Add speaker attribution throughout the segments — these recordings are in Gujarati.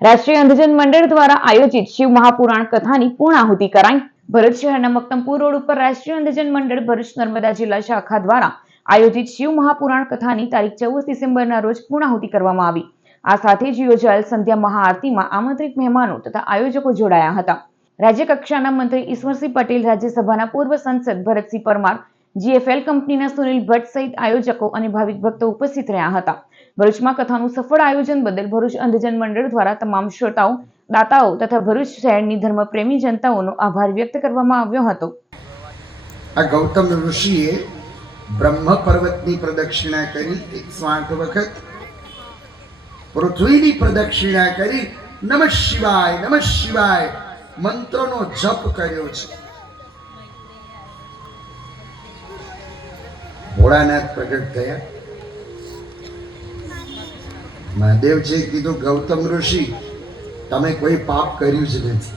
Speaker 1: રાષ્ટ્રીય અંધજન મંડળ દ્વારા આયોજિત શિવ મહાપુરાણ કથાની પૂર્ણાહુતિ કરાઈ. ભરૂચ શહેરના મક્તમપુર રોડ ઉપર રાષ્ટ્રીય અંધજન મંડળ ભરૂચ નર્મદા જિલ્લા શાખા દ્વારા આયોજિત શિવ મહાપુરાણ કથાની તારીખ ચૌદ ડિસેમ્બરના રોજ પૂર્ણાહુતિ કરવામાં આવી. આ સાથે જ યોજાયેલ સંધ્યા મહાઆરતીમાં આમંત્રિત મહેમાનો તથા આયોજકો જોડાયા હતા. રાજ્ય કક્ષાના મંત્રી ઈશ્વરસિંહ પટેલ, રાજ્યસભાના પૂર્વ સંસદ ભરતસિંહ પરમાર જીએફએલ કંપનીના સુનિલ ભટ્ટ સહિત આયોજકો અને ભાવિક ભક્તો ઉપસ્થિત રહ્યા હતા. ભરૂચમાં કથાનું સફળ આયોજન બદલ ભરૂચ અંધજન મંડળ દ્વારા તમામ શ્રોતાઓ, દાતાઓ તથા ભરૂચ શહેરની ધર્મપ્રેમી જનતાઓનો આભાર વ્યક્ત કરવામાં આવ્યો હતો.
Speaker 2: આ ગૌતમ ઋષિએ બ્રહ્મ પર્વતની પ્રદક્ષિણા કરી એકસો આઠ વખત, પૃથ્વીની પ્રદક્ષિણા કરી નમઃ શિવાય નમઃ શિવાય મંત્રનો જપ કર્યો છે. ભોળાનાથ પ્રગટ થયા. મહાદેવજીએ કીધું ગૌતમ ઋષિ તમે કોઈ પાપ કર્યું જ નથી.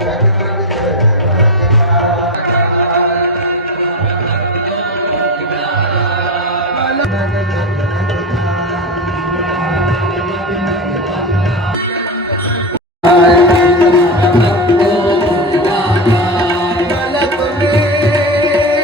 Speaker 2: Thank you.